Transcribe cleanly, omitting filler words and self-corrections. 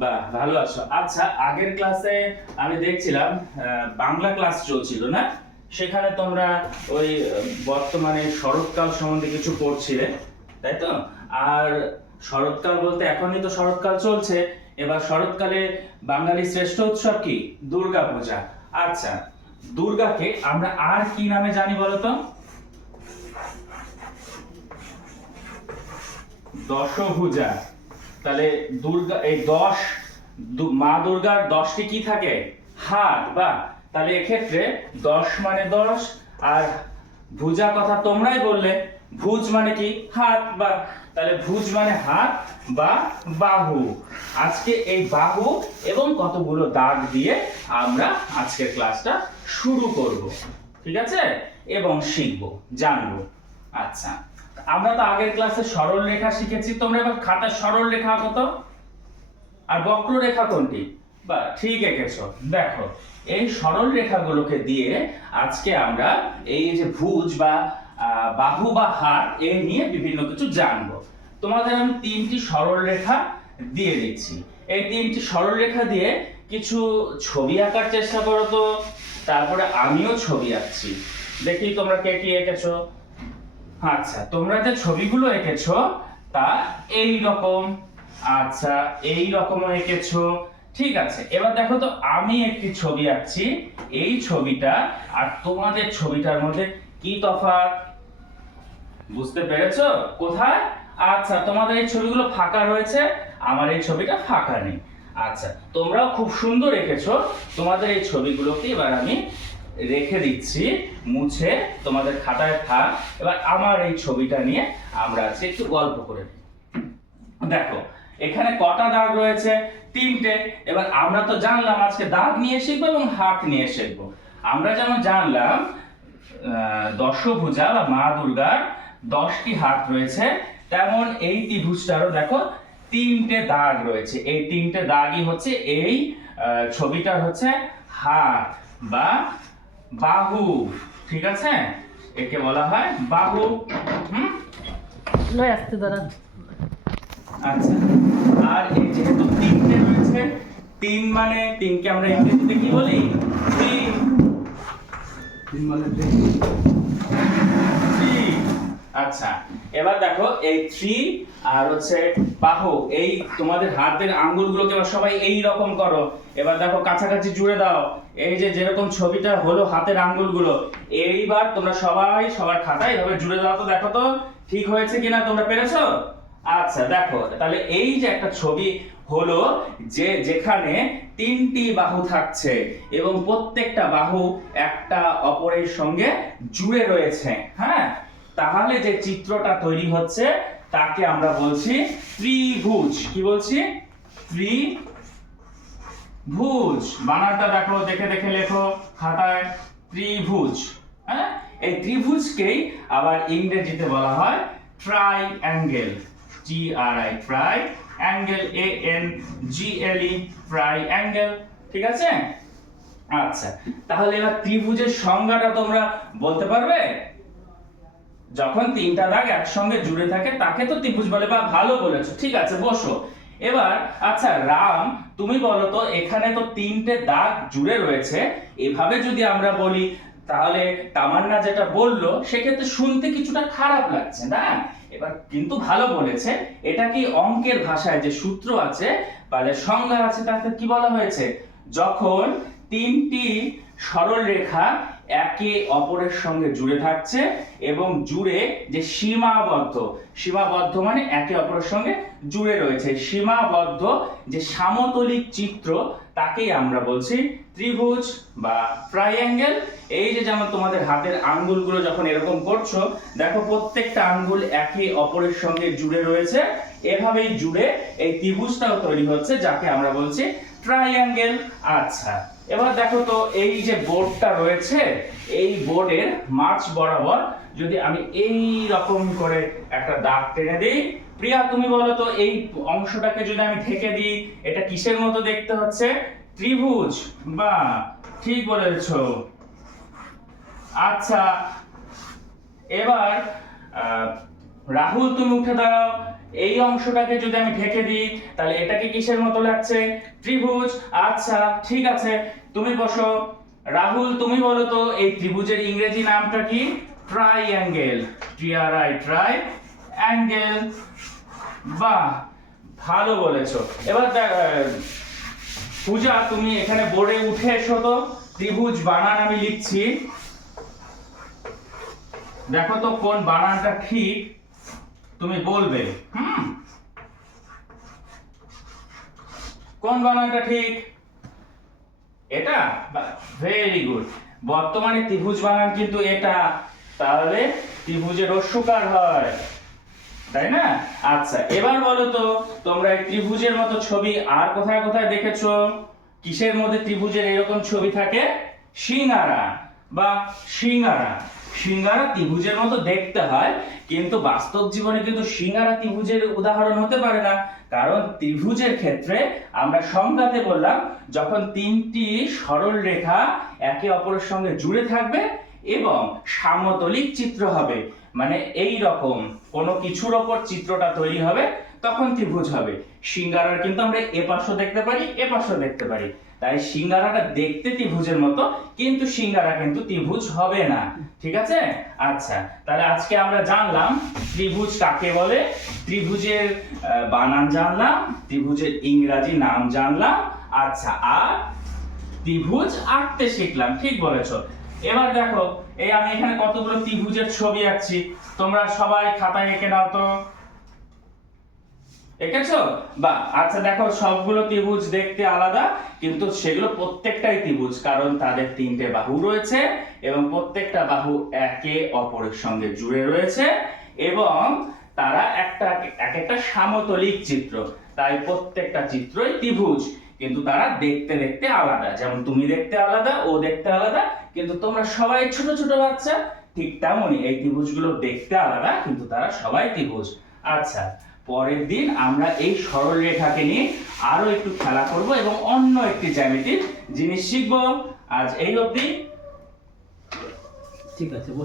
বাহ, ভালো আছো। আচ্ছা, আগের ক্লাসে আমি দেখছিলাম বাংলা ক্লাস চলছিল না, সেখানে তোমরা ওই বর্তমানে শরৎকাল সম্বন্ধে কিছু পড়ছিলে, তাই তো? আর শরৎকাল বলতে এখনই তো শরৎকাল চলছে। এবার শরৎকালে বাঙালির শ্রেষ্ঠ উৎসব কি? দুর্গা পূজা। আচ্ছা, দুর্গাকে আমরা আর কি নামে জানি বলো তো? দশভুজা। তাহলে দুর্গা এই মা দুর্গার 10টি কি থাকে? হাত। বা তাহলে এক্ষেত্রে 10 মানে 10, আর ভুজা কথা তোমরাই বললে, ভুজ মানে কি? হাত। বা তাহলে ভুজ মানে হাত বা বাহু। আজকে এই বাহু এবং কতগুলো দাগ দিয়ে আমরা আজকের ক্লাসটা শুরু করব, ঠিক আছে? এবং শিখবো, জানবো। আচ্ছা, আমরা তো আগের ক্লাসে সরল রেখা শিখেছি। তোমরা এবার খাতায় সরল রেখা আঁকো তো। আর বক্ররেখা কোনটি? বা ঠিক এঁকেছো। দেখো, এই সরল রেখাগুলোকে দিয়ে আজকে আমরা এই যে ভুজ বা বাহু বা হাত এই নিয়ে বিভিন্ন কিছু জানবো। তোমাদের আমি 3টি সরল রেখা দিয়ে দিচ্ছি। এই 3টি সরল রেখা দিয়ে কিছু ছবি আঁকার চেষ্টা করো তো। তারপরে আমিও ছবি আঁকছি, দেখি তোমরা কে কি এঁকেছো। আচ্ছা, তোমরা যে ছবিগুলো এঁকেছো তা এই রকম। আচ্ছা, এই রকম এঁকেছো, ঠিক আছে। এবার দেখো তো, আমি একটি ছবি আঁকছি। এই ছবিটা আর তোমাদের ছবিটার মধ্যে কি তফাৎ? বুঝতে পেরেছো কোথায়? আচ্ছা, তোমাদের এই ছবিগুলো ফাঁকা রয়েছে, আমার এই ছবিটা ফাঁকা নেই। আচ্ছা, তোমরাও খুব সুন্দর এঁকেছো। তোমাদের এই ছবিগুলোকে এবার আমি রেখে দিচ্ছি মুছে, তোমাদের খাতায় থাক। এবার আমার এই ছবিটা নিয়ে আমরা আজকে একটু গল্প করে নিই। দেখো, এখানে কটা দাগ রয়েছে? 3টে। এবার আমরা তো জানলাম আজকে দাগ নিয়ে শিখবো এবং হাত নিয়ে শিখবো। আমরা যেমন জানলাম দশভুজা বা মা দুর্গার 10টি হাত রয়েছে, তেমন এই ত্রিভুজটারও দেখো 3টে দাগ রয়েছে। এই 3টে দাগই হচ্ছে এই ছবিটার হচ্ছে হাত বা বাহু, ঠিক আছে? একে বলা হয় বাহু। হুম, লয় আসতে দাঁড়া। আচ্ছা, আর এই যেহেতু 3টে রয়েছে, 3 মানে 3কে আমরা ইংরেজিতে কি বলি? 3। 3 মানে 3। আচ্ছা, এবার দেখো এই 3 আর হচ্ছে বাহু, এই তোমাদের হাতের আঙ্গুলগুলোকে এবার সবাই এই রকম করো। এবার দেখো কাছাকাছি জুড়ে দাও। এই যে যেরকম ছবিটা হলো হাতের আঙ্গুলগুলো, এইবার তোমরা সবাই সবার খাতায় এভাবে জুড়ে দাও তো। দেখো তো ঠিক হয়েছে কিনা, তোমরা পেরেছো? আচ্ছা, দেখো তাহলে এই যে একটা ছবি হলো, যে যেখানে 3টি বাহু থাকছে এবং প্রত্যেকটা বাহু একটা অপরের সঙ্গে জুড়ে রয়েছে, হ্যাঁ, তাহলে যে চিত্রটা তৈরি হচ্ছে তাকে আমরা বলছি ত্রিভুজ। কি বলছি? ত্রিভুজ। বানানটা দেখো, দেখে দেখে লেখো খাতায়, ত্রিভুজ। হ্যাঁ, এই ত্রিভুজকেই আবার ইংরেজিতে বলা হয় triangle. TRI, try, angle ANGLE, triangle, ঠিক আছে? আচ্ছা, তাহলে এবার ত্রিভুজের সংজ্ঞাটা তোমরা বলতে পারবে? যখন 3টা দাগ একসঙ্গে জুড়ে থাকে তাকে তো ত্রিভুজ বলে। বা ভালো বলেছো, ঠিক আছে, বসো। এবার আচ্ছা রাম, তুমি বলো তো, এখানে তো 3টে দাগ জুড়ে রয়েছে, এভাবে যদি আমরা বলি তাহলে তামান্না যেটা বললো সেক্ষেত্রে শুনতে কিছুটা খারাপ লাগছে না? এবার কিন্তু ভালো বলেছে। এটা কি অঙ্কের ভাষায় যে সূত্র আছে বা যে সংজ্ঞা আছে তাতে কি বলা হয়েছে? যখন 3টি সরল রেখা একে অপরের সঙ্গে জুড়ে থাকছে এবং জুড়ে যে সীমাবদ্ধ, সীমাবদ্ধ মানে একে অপরের সঙ্গে জুড়ে রয়েছে, সীমাবদ্ধ যে সামতলিক চিত্র তাকেই আমরা বলছি ত্রিভুজ বা ট্রাইঅ্যাঙ্গেল। এই যে যেমন তোমাদের হাতের আঙ্গুলগুলো যখন এরকম করছো, দেখো প্রত্যেকটা আঙ্গুল একে অপরের সঙ্গে জুড়ে রয়েছে, এভাবেই জুড়ে এই ত্রিভুজটাও তৈরি হচ্ছে যাকে আমরা বলছি ট্রাইঅ্যাঙ্গেল। আচ্ছা, এবার দেখো তো, এই যে বোর্ডটা রয়েছে, এই বোর্ডের মাঝ বরাবর যদি আমি এই রকম করে একটা দাগ টেনে দিই, প্রিয়া তুমি বলো তো, এই অংশটাকে যদি আমি ঢেকে দিই এটা কিসের মতো দেখতে হচ্ছে? ত্রিভুজ। বা ঠিক বলেছো। আচ্ছা, এবার রাহুল তুমি উঠে দাঁড়াও। এই অংশটাকে যদি আমি ঢেকে দিই তাহলে এটাকে কিসের মতো লাগছে? ত্রিভুজ। আচ্ছা ঠিক আছে, তুমি বসো। রাহুল তুমি বলো তো এই ত্রিভুজের ইংরেজি নামটা কি? ট্রাইঅ্যাঙ্গেল। TRI triangle. বাহ, ভালো বলেছো। এবার পূজা তুমি এখানে বোর্ডে উঠে এসো তো, ত্রিভুজ বানান আমি লিখছি, দেখো তো কোন বানানটা ঠিক তুমি বলবে। কোন বানানটা ঠিক? এটা? Very good. বর্তমানে ত্রিভুজ বানান কিন্তু এটা, তাহলে ত্রিভুজের রস্যকার হয়, তাই না? আচ্ছা এবার বলো তো তোমরা এই ত্রিভুজের মতো ছবি আর কোথায় কোথায় দেখেছো? কিসের মধ্যে ত্রিভুজের এরকম ছবি থাকে? সিঙ্গারা বা সিঙ্গারা। সিঙ্গারা ত্রিভুজের মতো দেখতে হয়, কিন্তু বাস্তব জীবনে কিন্তু সিঙ্গারা ত্রিভুজের উদাহরণ হতে পারে না। কারণ ত্রিভুজের ক্ষেত্রে আমরা সংজ্ঞাতে বললাম যখন তিনটি সরল রেখা একে অপরের সঙ্গে জুড়ে থাকবে এবং সামতলিক চিত্র হবে, মানে এই রকম কোনো কিছুর ওপর চিত্রটা তৈরি হবে, তখন ত্রিভুজ হবে। সিঙ্গারার কিন্তু আমরা এপাশও দেখতে পারি এপাশও দেখতে পারি, তাই সিঙ্গারাটা দেখতে ত্রিভুজের মতো, কিন্তু সিঙ্গারা কিন্তু ত্রিভুজ হবে না। ঠিক আছে? আচ্ছা তাহলে আজকে আমরা জানলাম ত্রিভুজ কাকে বলে, ত্রিভুজের বানান জানলাম, ত্রিভুজের ইংরেজি নাম জানলাম। আচ্ছা আর ত্রিভুজ আঁকতে শিখলাম। ঠিক বলেছো। এবার দেখো এই আমি এখানে কতগুলো ত্রিভুজের ছবি আঁকছি, তোমরা সবাই খাতায় এঁকে নাও তো। এঁকেছো? বা আচ্ছা দেখো সবগুলো ত্রিভুজ দেখতে আলাদা, কিন্তু সেগুলো প্রত্যেকটাই ত্রিভুজ, কারণ তাদের তিনটে বাহু রয়েছে এবং প্রত্যেকটা বাহু একে অপরের সঙ্গে জুড়ে রয়েছে এবং তারা এক একটা সামতলিক চিত্র, তাই প্রত্যেকটা চিত্রই ত্রিভুজ, কিন্তু তারা দেখতে দেখতে আলাদা। যেমন তুমি দেখতে আলাদা, ও দেখতে আলাদা, কিন্তু তোমরা সবাই ছোট ছোট বাচ্চা, ঠিক তেমনই এই ত্রিভুজগুলো দেখতে আলাদা, কিন্তু তারা সবাই ত্রিভুজ। আচ্ছা পরের দিন আমরা এই সরল রেখাকে নিয়ে আরো একটু খেলা করব এবং অন্য একটি জ্যামিতির জিনিস শিখব। আজ এই অবধি। ঠিক আছে, বসে